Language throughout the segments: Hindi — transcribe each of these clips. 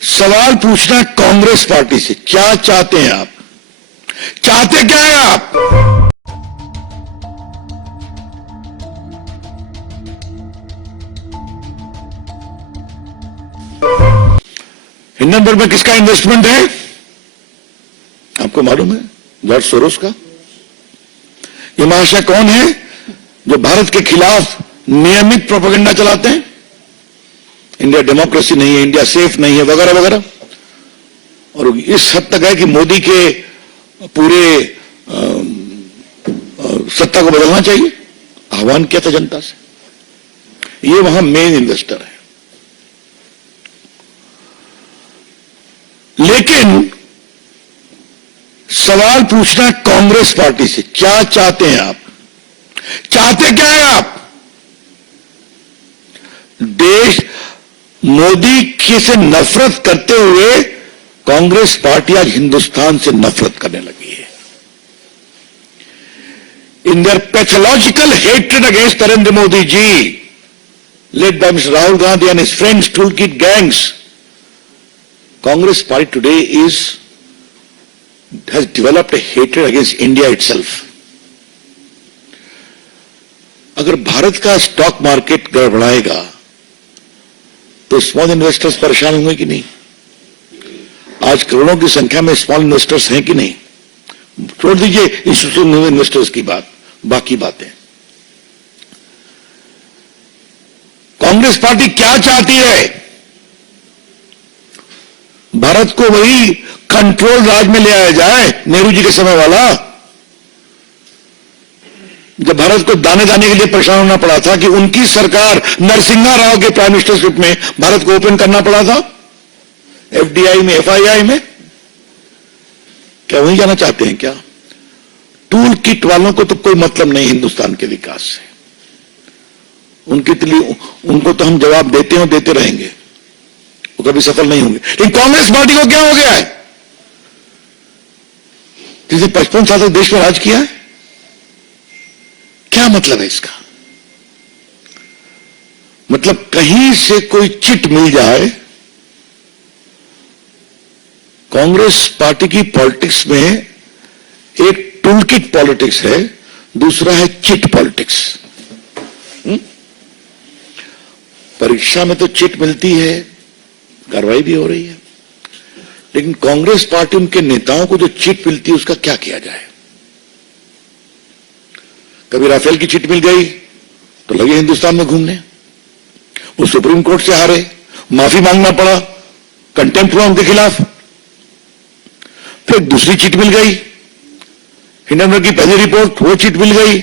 सवाल पूछना कांग्रेस पार्टी से, क्या चाहते हैं आप? चाहते क्या है आप? हिंडनबर्ग में किसका इन्वेस्टमेंट है आपको मालूम है? जॉर्ज सोरोस का। ये महाशय कौन है जो भारत के खिलाफ नियमित प्रोपेगेंडा चलाते हैं? इंडिया डेमोक्रेसी नहीं है, इंडिया सेफ नहीं है, वगैरह वगैरह। और इस हद तक है कि मोदी के पूरे सत्ता को बदलना चाहिए। आह्वान किया था जनता से। ये वहां मेन इन्वेस्टर है। लेकिन सवाल पूछना कांग्रेस पार्टी से, क्या चाहते हैं आप? चाहते क्या है आप? देश मोदी की से नफरत करते हुए कांग्रेस पार्टी आज हिंदुस्तान से नफरत करने लगी है। In their pathological hatred against Narendra Modi ji, led by Mr. Rahul Gandhi and his friends, toolkit gangs, Congress party today has developed a hatred against India itself. अगर भारत का स्टॉक मार्केट गड़बड़ाएगा तो स्मॉल इन्वेस्टर्स परेशान होंगे कि नहीं? आज करोड़ों की संख्या में स्मॉल इन्वेस्टर्स हैं कि नहीं? छोड़ दीजिए इंस्टीट्यूशनल इन्वेस्टर्स की बात, बाकी बातें। कांग्रेस पार्टी क्या चाहती है? भारत को वही कंट्रोल राज में ले आया जाए, नेहरू जी के समय वाला, जब भारत को दाने दाने के लिए परेशान होना पड़ा था कि उनकी सरकार नरसिम्हा राव के प्राइम मिनिस्टरशिप में भारत को ओपन करना पड़ा था, एफडीआई में, एफआईआई में। क्या वहीं जाना चाहते हैं क्या? टूल किट वालों को तो कोई मतलब नहीं हिंदुस्तान के विकास से। उनको तो हम जवाब देते हो, देते रहेंगे, वो कभी सफल नहीं होंगे। लेकिन कांग्रेस पार्टी को क्या हो गया है? जिसे 55 साल तक देश में राज किया है, क्या मतलब है इसका? मतलब कहीं से कोई चिट मिल जाए। कांग्रेस पार्टी की पॉलिटिक्स में एक टूलकिट पॉलिटिक्स है, दूसरा है चिट पॉलिटिक्स। परीक्षा में तो चिट मिलती है, कार्रवाई भी हो रही है, लेकिन कांग्रेस पार्टी, उनके नेताओं को जो चिट मिलती है उसका क्या किया जाए? कभी राफेल की चिट मिल गई तो लगे हिंदुस्तान में घूमने, वो सुप्रीम कोर्ट से हारे, माफी मांगना पड़ा, कंटेम्प्ट हुआ उनके खिलाफ। फिर दूसरी चिट मिल गई, हिंडनबर्ग की पहली रिपोर्ट, वो चिट मिल गई।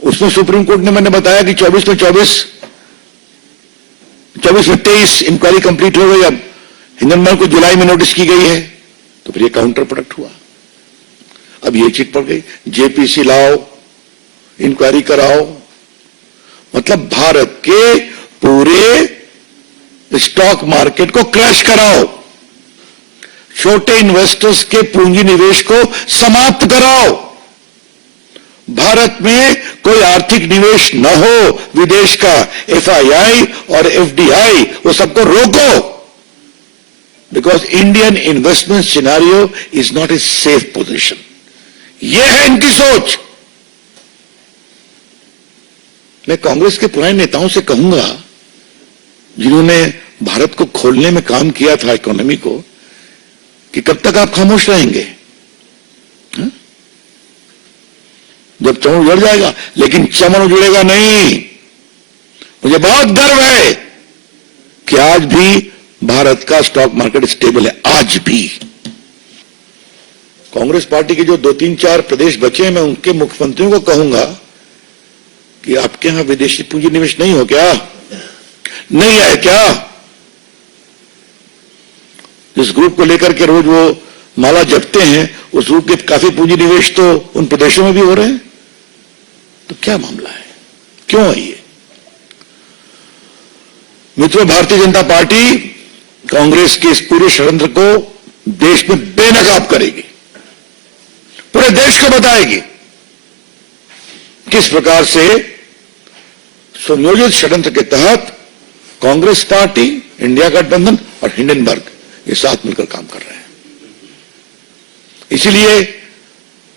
उसमें सुप्रीम कोर्ट ने, मैंने बताया कि 24 में 23 इंक्वायरी कंप्लीट हो गई। अब हिंडनबर्ग को जुलाई में नोटिस की गई है, तो फिर ये काउंटर प्रोडक्ट हुआ। अब ये चिट पड़ गई, जेपीसी लाओ, इंक्वायरी कराओ। मतलब भारत के पूरे स्टॉक मार्केट को क्रैश कराओ, छोटे इन्वेस्टर्स के पूंजी निवेश को समाप्त कराओ, भारत में कोई आर्थिक निवेश न हो विदेश का, एफआईआई और एफडीआई, वो सबको रोको। Because Indian investment scenario is not a safe position. यह है इनकी सोच। मैं कांग्रेस के पुराने नेताओं से कहूंगा, जिन्होंने भारत को खोलने में काम किया था, इकोनॉमी को, कि कब तक आप खामोश रहेंगे? जब चमन उजड़ जाएगा, लेकिन चमन उजड़ेगा नहीं। मुझे बहुत गर्व है कि आज भी भारत का स्टॉक मार्केट स्टेबल है। आज भी कांग्रेस पार्टी के जो 2-3-4 प्रदेश बचे हैं, मैं उनके मुख्यमंत्रियों को कहूंगा कि आपके यहां विदेशी पूंजी निवेश नहीं हो क्या? नहीं है क्या? जिस ग्रुप को लेकर के रोज वो माला जपते हैं, उस ग्रुप के काफी पूंजी निवेश तो उन प्रदेशों में भी हो रहे हैं। तो क्या मामला है? क्यों है ये? मित्रों, भारतीय जनता पार्टी कांग्रेस के इस पूरे षड्यंत्र को देश में बेनकाब करेगी, पूरे देश को बताएगी किस प्रकार से सुनियोजित षड्यंत्र के तहत कांग्रेस पार्टी, इंडिया गठबंधन और हिंडनबर्ग, ये साथ मिलकर काम कर रहे हैं। इसीलिए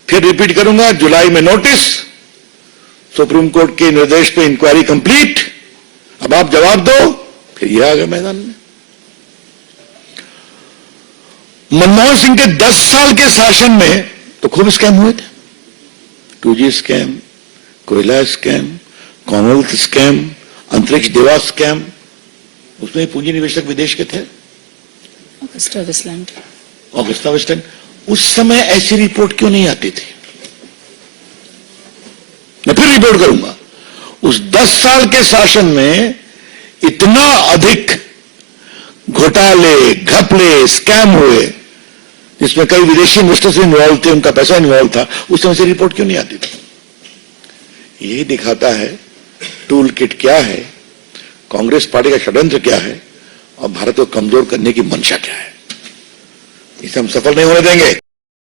फिर रिपीट करूंगा, जुलाई में नोटिस, सुप्रीम कोर्ट के निर्देश पे इंक्वायरी कंप्लीट, अब आप जवाब दो, फिर ये आ गए मैदान में। मनमोहन सिंह के 10 साल के शासन में तो खूब स्कैम हुए थे, 2G स्कैम, कोयला स्कैम, कॉमनवेल्थ स्कैम, अंतरिक्ष देवा स्कैम, उसमें पूंजी निवेशक विदेश के थे, ऑगस्टा वेस्टलैंड। Augusta Westland. उस समय ऐसी रिपोर्ट क्यों नहीं आती थी? मैं फिर रिपोर्ट करूंगा, उस 10 साल के शासन में इतना अधिक घोटाले, घपले, स्कैम हुए, जिसमें कई विदेशी इन्वेस्टर्स इन्वॉल्व थे, उनका पैसा इन्वॉल्व था, उस समय से रिपोर्ट क्यों नहीं आती थी? यही दिखाता है टूल किट क्या है, कांग्रेस पार्टी का षड्यंत्र क्या है और भारत को कमजोर करने की मंशा क्या है। इसे हम सफल नहीं होने देंगे।